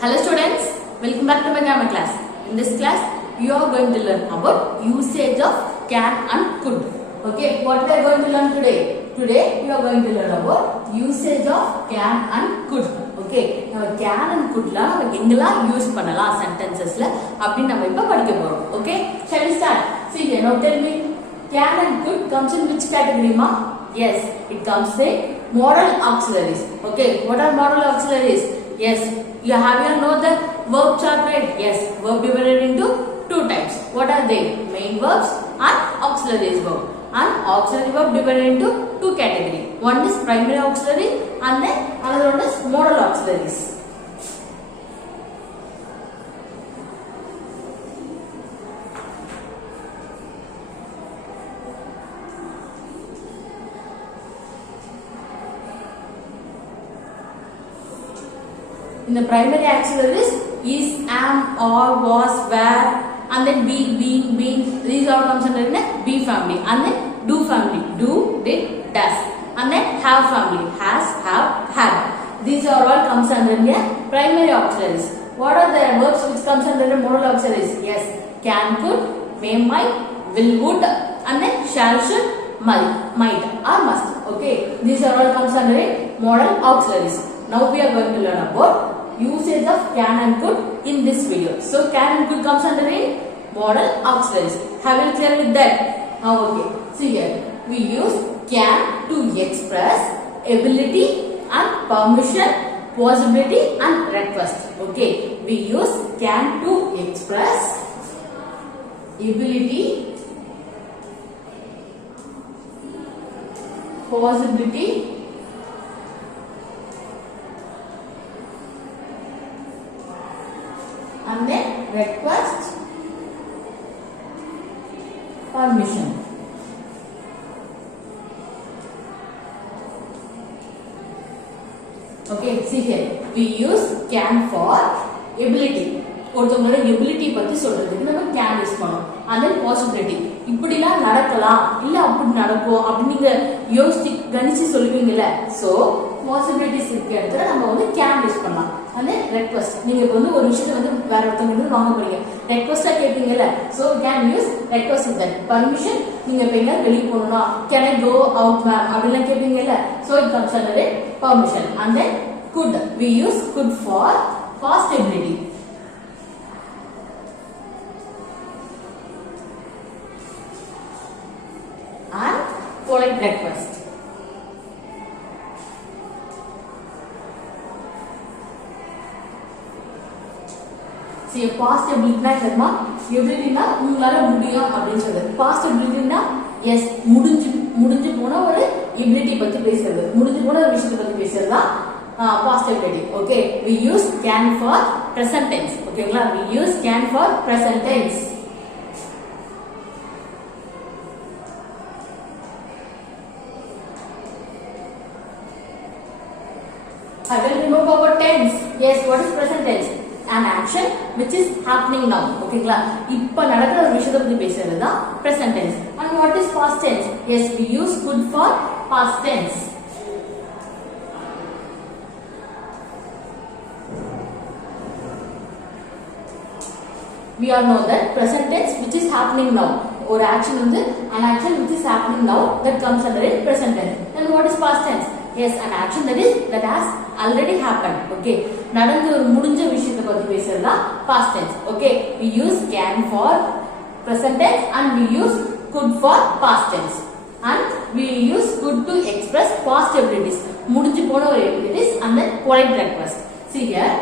Hello students, welcome back to my grammar class. In this class, you are going to learn about usage of can and could. Okay, what we are going to learn today? Today, we are going to learn about usage of can and could. Okay, now can and could la நம்ம எங்கெல்லாம் use பண்ணலாம் sentencesல அப்படி நம்ம இப்ப படிக்க போறோம். Okay, shall we start? See here, now tell me, can and could comes in which category ma? Yes, it comes in modal auxiliaries. Okay, what are modal auxiliaries? Yes, you know the verb chart, right? Yes, verb divided into two types. What are they? Main verbs and auxiliary verb. And auxiliary verb divided into two categories. One is primary auxiliary and then another one is modal auxiliaries. In the primary auxiliaries is, am, or, was, were, and then be, being. These all comes under be family. And then do family. Do, did, does. And then have family. Has, have, had. These are all comes under primary auxiliaries. What are the verbs which comes under the modal auxiliaries? Yes, can, could, may, might, will, would, and then shall, should, might, or must. Okay, these are all comes under modal auxiliaries. Now we are going to learn about usage of can and could in this video. So can and could comes under a modal auxiliaries. Have you clear with that? Now okay. See here, we use can to express ability and permission, possibility and request. Okay, we use can to express ability, possibility and then request permission. Okay, see here, we use can for ability. ஒருத்தவங்களோட ability பத்தி சொல்றதுக்கு நம்ம can use பண்ணோம். and then possibility, இப்படிலாம் நடக்கலாம் இல்ல அப்படி நடக்கும் அப்படி நீங்க யோசிச்சு கணிச்சு சொல்லுவீங்கல்ல, so possibilities இருக்க இடத்துல நம்ம வந்து can யூஸ் பண்ணலாம். and then request, நீங்க இப்ப வந்து ஒரு விஷயத்தை வந்து வேற ஒருத்தவங்க வாங்க போறீங்க, ரெக்வெஸ்டா கேட்பீங்கல்ல, so can use request with that. permission, நீங்க இப்ப எங்க வெளிய போறோம்னா can I go out ma'am அப்படிலாம் கேட்பீங்கல்ல, so it comes under permission. and then could, we use could for past ability. and polite request. See, past ability na enna? Ability na ungala mudiyum அப்படினு சொல்றது. past ability na yes, முடிஞ்சு போன ஒரு ability பத்தி பேசுறது. முடிஞ்சு போன ஒரு விஷயத்தை பத்தி பேசுறதா past ability. Okay, we use can for present tense. ஓகேங்களா? we use can for present tense. I will remember about tense. Yes, what is present tense? An action which is happening now. ஓகேங்களா? இப்ப நடக்கிற ஒரு விஷயத்தை பத்தி பேசுறது தான் present tense. And what is past tense? Yes, we use could for past tense. We all know that present tense which is happening now. Or action வந்து an action which is happening now that comes under it present tense. Then what is past tense? Yes, an action that has already happened. Okay, நடந்து ஒரு முடிஞ்ச விஷயத்தை பத்தி பேசுறதா past tense. Okay, we use can for present tense and we use could for past tense. And we use could to express past abilities. முடிஞ்சு போன ஒரு abilities and then polite request. See here,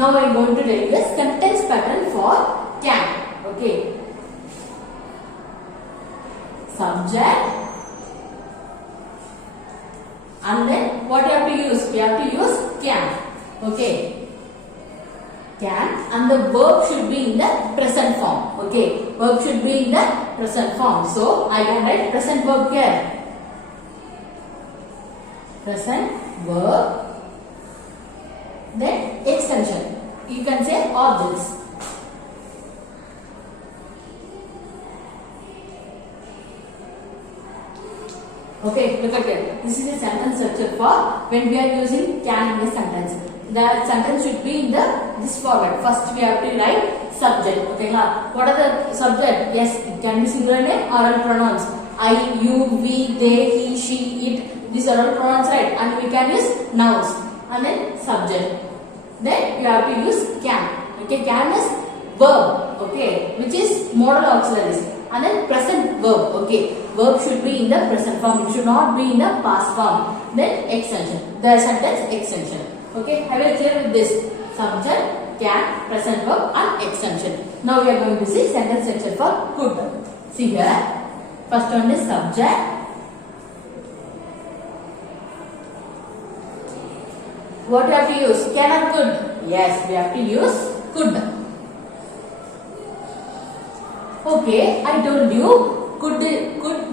now I am going to tell you the sentence pattern for can. Okay, subject. And then what you have to use? We have to use can. Okay, can, and the verb should be in the present form. Okay, verb should be in the present form. So I can write present verb here. Present verb, then extension. You can say objects. Okay, look at it. This is a sentence structure for when we are using can in a sentence. the sentence should be in this format. First we have to write subject. Okay la, what are the subject? Yes, it can be singular name or all pronouns. I, you, we, they, he, she, it. These are all pronouns, right? And we can use nouns and then subject. Then you have to use can. Okay, can is verb. Okay, which is modal auxiliaries. And then present verb. Okay, verb should be in the present form. It should not be in the past form. Then extension. The sentence extension. Okay, have you clear with this? Subject, can, present verb and extension. Now we are going to see sentence structure for could. See here. First one is subject. What do you have to use? Can or could? Yes, we have to use could. Okay, I told you could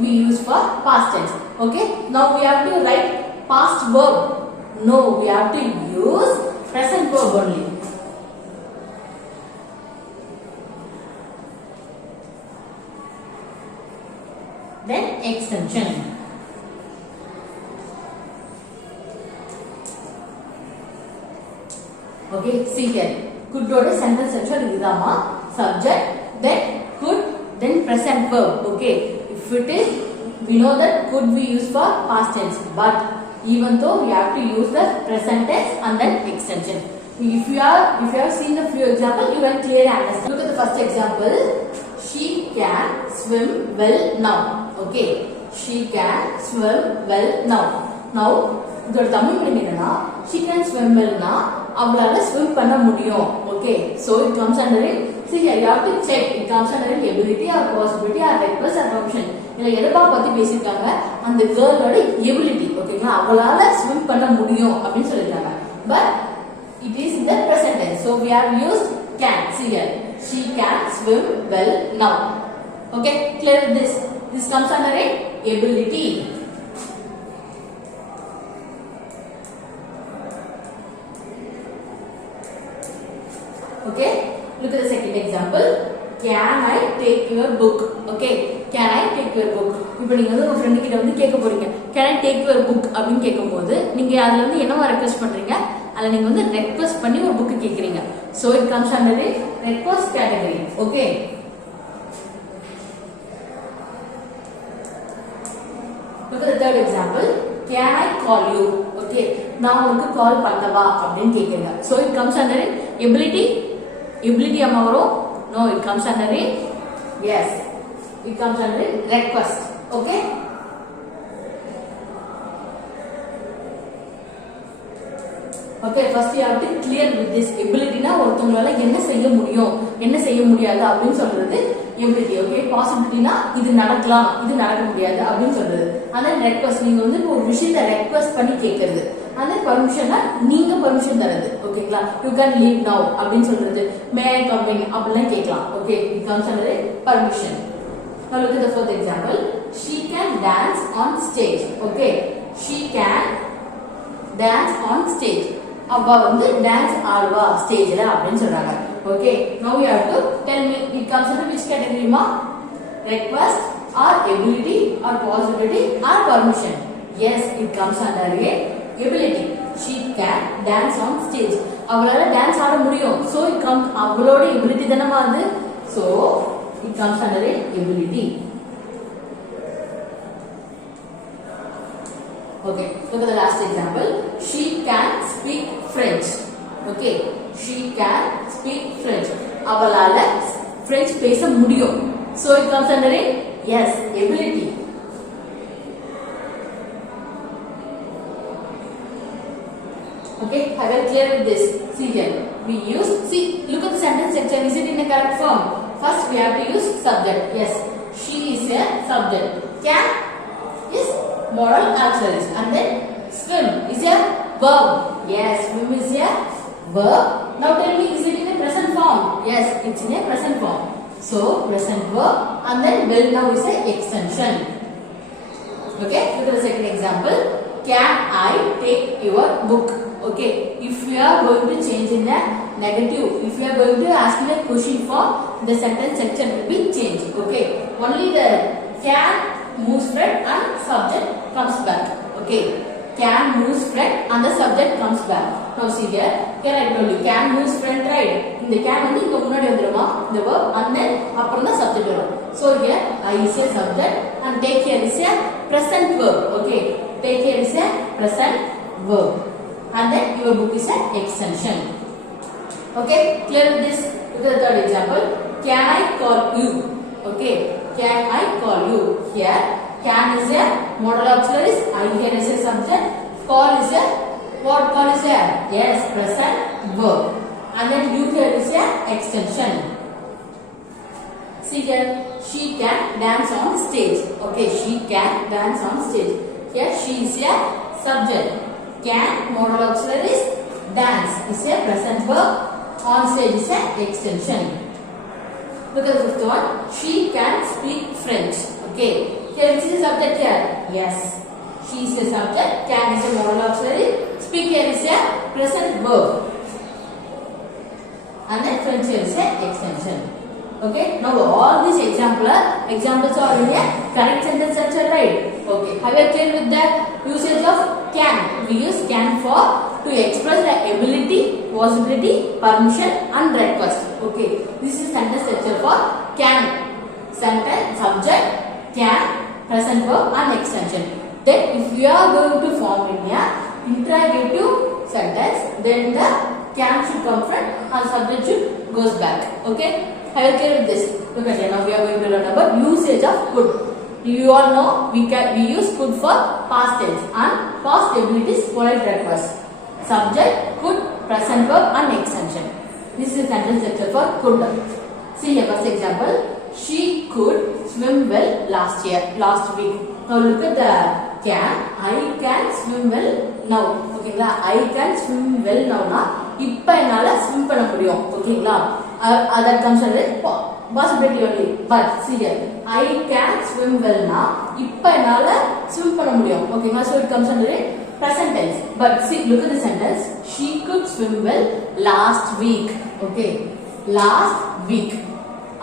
be used for past tense. Okay, now we have to write past verb. No, we have to use present verb only. Then extension. Okay, see here. Could order sentence structure idama. Subject, then could, then present verb. Okay, if it is, we know that could be used for past tense, but even though we have to use the present tense and then extension. If you have seen the few examples, you will clearly understand. Look at the first example. She can swim well now. Okay, she can swim well now. Now, இதோட Tamil meaning என்னன்னா she can swim well னா அவளால swim பண்ண முடியும். Okay, so it comes under it. See here, you have to check. It comes under it ability or possibility or request or option. இதுல எதப்பா பத்தி பேசிருக்காங்க? அந்த girlோட ability. ஓகேங்களா, அவளால swim பண்ண முடியும் அப்படின்னு சொல்லிருக்காங்க. But it is in the present tense. So we have used can. See here, she can swim well now. Okay, clear this. This comes under it ability. Okay, look at the second example. Can I take your book? Okay, can I take your book? இப்போ நீங்க வந்து உங்க friend கிட்ட வந்து கேட்க போறீங்க, can I take your book அப்படினு கேக்கும்போது நீங்க அதுல வந்து என்னவா ரெக்வெஸ்ட் பண்றீங்க? அதுல நீங்க வந்து ரெக்வெஸ்ட் பண்ணி ஒரு book கேக்குறீங்க. So it comes under the request category. Okay. Look at the third example. Can I call you? Okay, நான் உங்களுக்கு கால் பண்ணவா அப்படினு கேக்குறீங்க. So it comes under it ability. Ability amavaro? No, it comes under it. Yes, it comes under it request. Okay. Okay, first you have to clear with this ability na ஒருத்தவங்களால என்ன செய்ய முடியும் என்ன செய்ய முடியாது அப்படினு சொல்றது ability. Okay, possibility na இது நடக்கலாம் இது நடக்க முடியாது அப்படினு சொல்றது. and then request நீங்க வந்து ஒரு விஷயத்தை ரெக்வெஸ்ட் பண்ணி கேக்குறது. and then permission na நீங்க permission தரது. ஓகேங்களா, you can leave now அப்படினு சொல்றது. may I come in அப்படிலாம் கேட்கலாம். Okay, it comes under permission. Now look at the fourth example. She can dance on stage. Okay, she can dance on stage. அவ வந்து dance ஆடுவா ஸ்டேஜ்ல அப்படினு சொல்றாங்க. Okay, now you have to tell me it comes under which category ma? Request or ability or possibility or permission? Yes, it comes under ability. She can dance on stage. அவளால dance ஆட முடியும். So it comes அவளோட ability தானமா அது. So it comes under ability. Okay, look at the last example. She can speak French. Okay, she can speak French. அவளால French பேச முடியும். So it comes under yes, ability. Okay, have you clear with this? See here, we use, see, look at the sentence section. Is it in a correct form? First we have to use subject. Yes, she is a subject. Can is modal auxiliaries. And then swim is a verb. Yes, swim is a verb. Now tell me, is it in a present form? Yes, it's in a present form. So present verb and then will now is a extension. Okay, look at the second example. Can I take your book? Okay, if we are going to change in the negative, if we are going to ask me a question form, the sentence section will be changed. Okay, only the can moves Fred and subject comes back. Okay, can moves Fred and the subject comes back. Now see here, Can I told you can moves front right. இந்த can வந்து இங்க முன்னாடி வந்துருமா இந்த verb and then அப்புறம் தான் subject வரும். So here I is a subject and take here is a present verb. Okay, take here is a present verb and then your book is an extension. Okay, clear with this? Look at the third example. Can I call you? Okay, can I call you? Here can is a modal auxiliary, I here is a subject, call is a what call is a yes present verb and then you here is a extension. See here, she can dance on stage. Okay, she can dance on stage. Here she is a subject. Can modal auxiliary, dance is a present verb, on stage is a extension. Look at the fifth one. She can speak French. Okay, here which is the subject here? Yes, she is a subject. Can is a modal auxiliary. Speak here is a present verb and then French here is a extension. Okay, now all these examples are in a correct sentence structure, right? Okay, have you clear with the usage of can? We use can for to express the ability, possibility, permission and request. Okay, this is sentence structure for can. Sentence, subject, can, present verb and extension. Then if you are going to form in a interrogative sentence, then the can should come front and subject should goes back. Okay, have you clear with this? Look at it. Now we are going to learn about usage of could. You all know we use could for past tense and past abilities, polite request. Subject, could, present verb and extension. This is sentence structure for could. See here first example. She could swim well last week. Now look at the can. I can swim well now. ஓகேங்களா, I can swim well nowனா இப்ப என்னால swim பண்ண முடியும். ஓகேங்களா, that comes under possibility only. But see here, I can swim well na இப்ப என்னால swim பண்ண முடியும். ஓகேங்களா, so it comes under present tense. But see, look at the sentence. She could swim well last week. Okay, last week.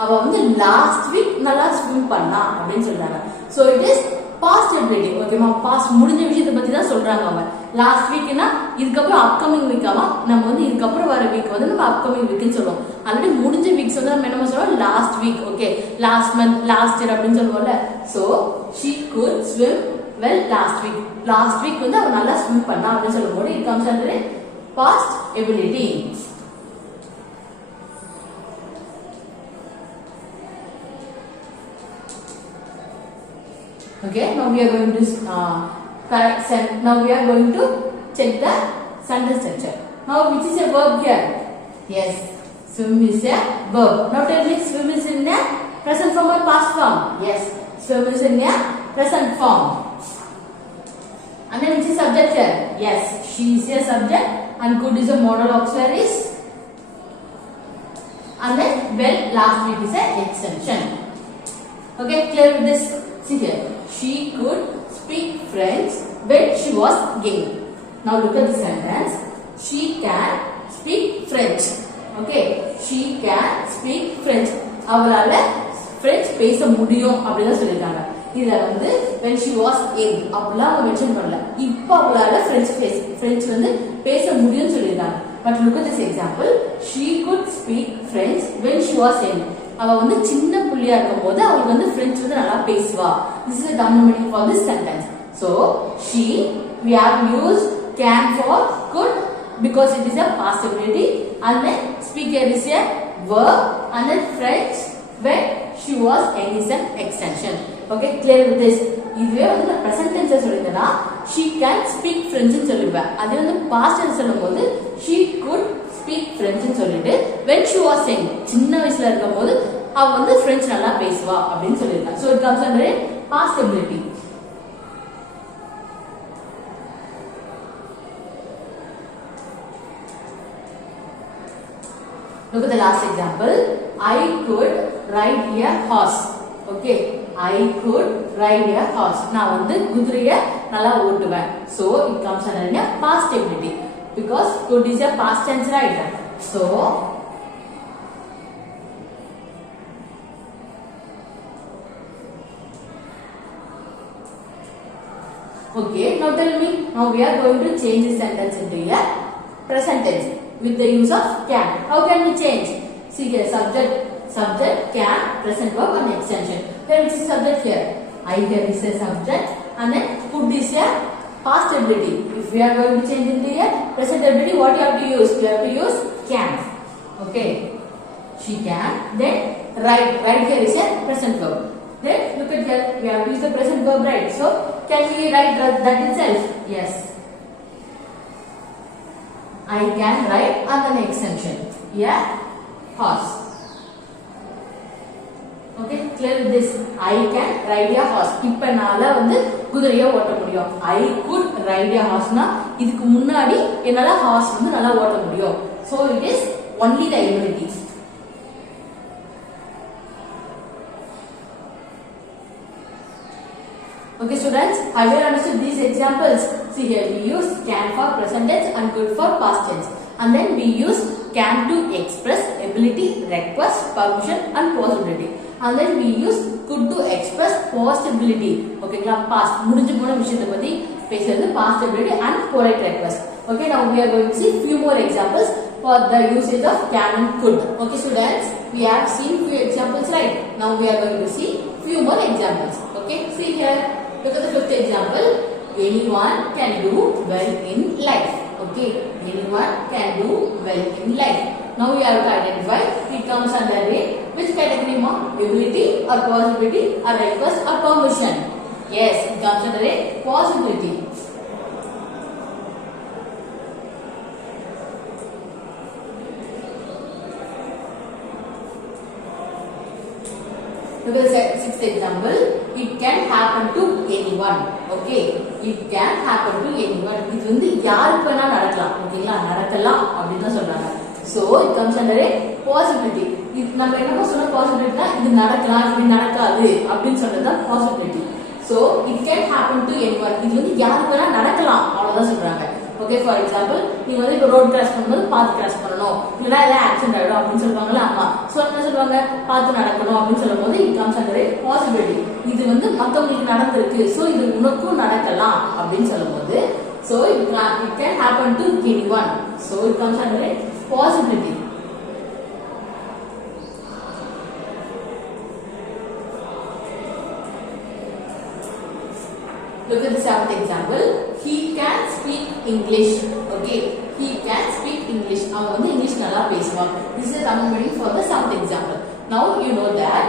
அவ வந்து last week நல்லா swim பண்ணா அப்படினு சொல்றாங்க. So it is past ability. ஓகேமா, பாஸ்ட் முடிஞ்ச விஷயத்தை பத்தி தான் சொல்றாங்க அவங்க. லாஸ்ட் வீக்னா இதுக்கப்புறம் அப்கமிங் வீக்காமா, நம்ம வந்து இதுக்கப்புறம் வர வீக் வந்து நம்ம அப்கமிங் வீக்னு சொல்லுவோம். ஆல்ரெடி முடிஞ்ச வீக்ஸ் வந்து நம்ம என்ன சொல்றோம், last week. Okay, last month, last year அப்படின்னு சொல்லுவோம்ல. So she could swim well last week. Last week வந்து அவ நல்லா ஸ்விம் பண்ணா அப்படின்னு சொல்லும்போது it comes under past ability. Okay, now we are going to check the sentence structure. Now which is a verb here? Yes, swim is a verb. Now tell me, swim is in a present form or past form? Yes, swim is in a present form. And then which is subject here? Yes, she is a subject and could is a modal auxiliaries. And then well last week is a extension. Okay, clear with this? See here, she could speak French when she was young. Now look at the sentence. She can speak French. Okay, she can speak French. அவளால French பேச முடியும் அப்படினு சொல்லிருக்காங்க. இத வந்து when she was young அப்படிலாம் mention பண்ணல. இப்போ அவளால French வந்து பேச முடியும்னு சொல்லிருக்காங்க. But look at this example. She could speak French when she was young. அவ வந்து சின்ன புள்ளியா இருக்கும்போது அவளுக்கு வந்து French வந்து நல்லா பேசுவா. This is the Tamil meaning for this sentence. So she, we have used can for could because it is a past ability, and then speaker is a verb, and then French when she was young is an extension. Okay, clear with this? இதுவே வந்து present tense சொல்லிட்டேனா she can speak French னு சொல்லிடுவேன். அதே வந்து past tense சொல்லும்போது she could speak French னு சொல்லிட்டு when she was young சின்ன வயசுல இருக்கும்போது அவ வந்து French நல்லா பேசுவா அப்படினு சொல்லிருக்காங்க. So it comes under past ability. Look at the last example. I could ride a horse. Okay, I could ride a horse. நான் வந்து குதிரையை நல்லா ஓட்டுவேன். So it comes under past ability because could is a past tense, right? So okay, now tell me. Now we are going to change the sentence into a present tense. with the use of can. How can we change? See here, subject, can, present verb and extension. Here which is subject here? I here is a subject and then could is a past ability. If we are going to change into a present ability, what you have to use? You have to use can. Okay. She can. Then right here is a present verb. Then look at here, we have to use the present verb, right? So can we write that itself? Yes. I can write and then extension. Yeah. Horse. Okay, clear with this. I can ride a horse. இப்ப நால வந்து குதிரையை ஓட்ட முடியும். I could ride a horse னா இதுக்கு முன்னாடி என்னால horse வந்து நல்லா ஓட்ட முடியும். So it is only the ability. Okay students, have you understood these examples? See here, we use can for present tense and could for past tense. And then we use can to express ability, request, permission and possibility. And then we use could to express possibility. Okay, past. முடிஞ்சு போன விஷயத்தை பத்தி பேசுறது past ability and polite request. Okay, now we are going to see few more examples for the usage of can and could. Okay students, we have seen few examples, right? Now we are going to see few more examples. Okay, see here. Look at the fifth example. Anyone can do well in life. Okay, anyone can do well in life. Now we have to identify it comes under which category? Ability or possibility or request or permission? Yes, it comes under a possibility. Look at the sixth example. It can happen to anyone. Okay, it can happen to anyone. இது வந்து யாருக்கு வேணா நடக்கலாம். ஓகேங்களா, நடக்கலாம் அப்படினு தான் சொல்றாங்க. So it comes under a possibility. இது நம்ம என்னமோ சொன்ன possibilityனா இது நடக்கலாம், இது நடக்காது அப்படினு சொல்றது தான் possibility. So it can happen to anyone. இது வந்து யாருக்கு வேணா நடக்கலாம் அவ்வளவுதான் சொல்றாங்க. Okay, for example, நீங்க வந்து இப்ப ரோட் கிராஸ் பண்ணும்போது பார்த்து கிராஸ் பண்ணணும், இல்லனா ஏதாவது ஆக்சிடென்ட் ஆயிடும் அப்படின்னு சொல்லுவாங்கல்ல அம்மா. சோ என்ன சொல்லுவாங்க, பார்த்து நடக்கணும் அப்படின்னு சொல்லும்போது it comes under a possibility. இது வந்து மத்தவங்களுக்கு நடந்திருக்கு, சோ இது உனக்கும் நடக்கலாம் அப்படின்னு சொல்லும்போது so it can happen to anyone. So it comes under a possibility. Look at the seventh example. He can speak English. Okay, he can speak English. அவன் வந்து இங்கிலீஷ் நல்லா பேசுவான். This is the Tamil meaning for the seventh example. Now you know that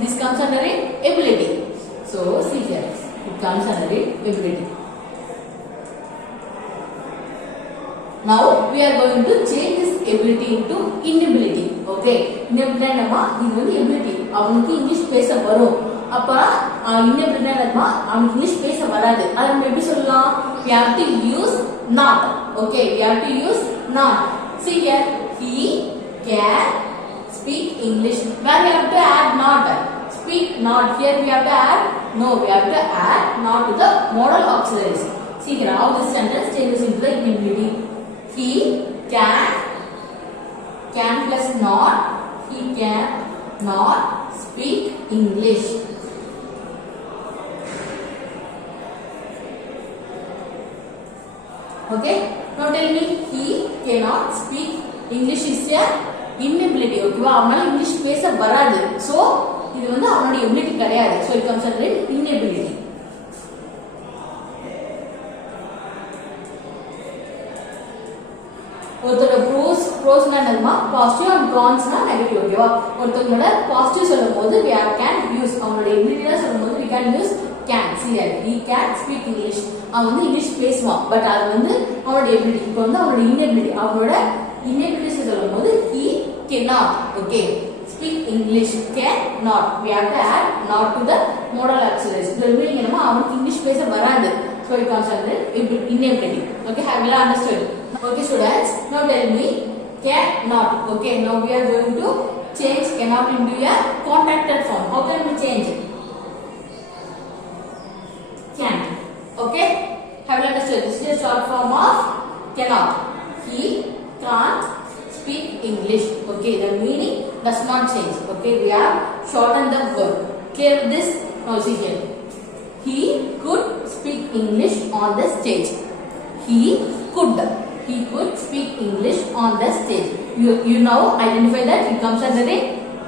this comes under a ability. So see here, it comes under a ability. Now we are going to change this ability into inability. Okay, inability என்னமா, இது வந்து ability. அவனுக்கு English பேச வரும். அப்ப inability என்னமா, அவனுக்கு English பேச வராது. அத நம்ம எப்படி சொல்லலாம்? We have to use not. Okay, we have to use not. See here, he can speak English. Where we have to add not? Speak not. Here we have to add no. We have to add not to the modal auxiliaries. See here how this sentence changes into the inability. He can plus not. He can not speak English. Okay, now tell me, he cannot speak English is a inability. Okay, அவனால English பேச வராது. So இது வந்து அவனோட ability கிடையாது. So it comes under inability. ஒருத்தரோட ப்ரோஸ்னா என்னதுமா, positive and கான்ஸ்னா negative. ஓகேவா, ஒருத்தவங்களோட பாசிட்டிவ் சொல்லும்போது we can use, அவங்களோட எபிலிட்டியா சொல்லும்போது we can use can. See that he can speak English. அவன் வந்து இங்கிலீஷ் பேசுவான், பட் அது வந்து அவனோட எபிலிட்டி. இப்போ வந்து அவனோட inability, அவனோட inability சொல்லும்போது he cannot. Okay, speak English, cannot. We have to add not to the modal auxiliaries. The meaning என்னமா, அவனுக்கு இங்கிலீஷ் பேச வராது. So it comes under inability. Okay, have you understood? Okay students, now tell me cannot. Okay, now we are going to change cannot into a contracted form. How can we change it? Can. Okay, have you understood? This is a short form of cannot. He can't speak English. Okay, the meaning does not change. Okay, we have shortened the verb. Clear with this? Now see here, he could speak English on the stage. He could. he could speak English on the stage. You now identify that it comes under a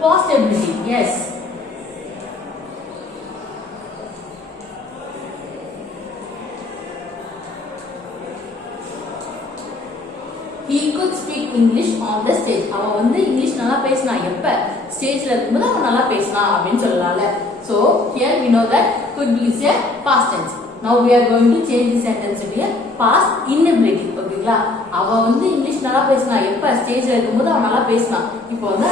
past ability. Yes. He could speak English on the stage. அவன் வந்து English நல்லா பேசினான். எப்ப ஸ்டேஜ்ல இருக்கும்போது அவன் நல்லா பேசினான் அப்படின்னு சொல்லலாம்ல. So here we know that could is a past tense. Now we are going to change the sentence to a past inability. ஓகேங்களா? அவன் வந்து இங்கிலீஷ் நல்லா பேசினான். எப்ப ஸ்டேஜ்ல இருக்கும்போது அவன் நல்லா பேசினான். இப்போ வந்து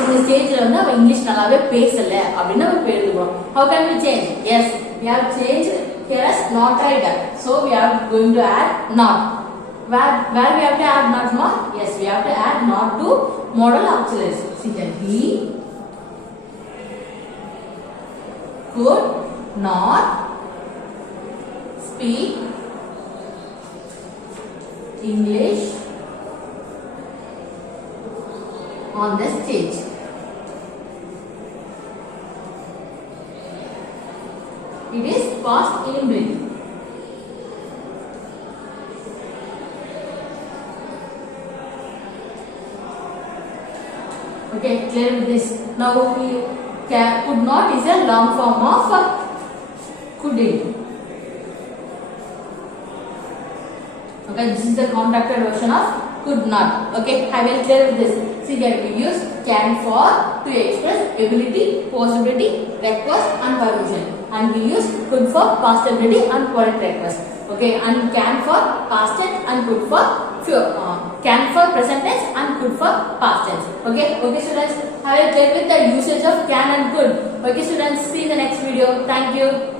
இந்த ஸ்டேஜ்ல வந்து அவன் இங்கிலீஷ் நல்லாவே பேசல அப்படின்னு நம்ம எழுதுறோம். How can we change? Yes, we have changed here as not writer. So we are going to add not. Where we have to add not more? Yes, we have to add not to modal auxiliaries. See here, he could not speak English on the stage. It is past inability. Okay, clear with this. Now we could not is a long form of couldn't. Okay, this is the contracted version of could not. Okay, I will clear with this. See here we use can for to express ability, possibility, request and permission, and we use could for past ability and current request. Okay, and can for past tense and could for can for present tense and could for past tense. Okay, students, I will clear with the usage of can and could. Okay students, see you in the next video. Thank you.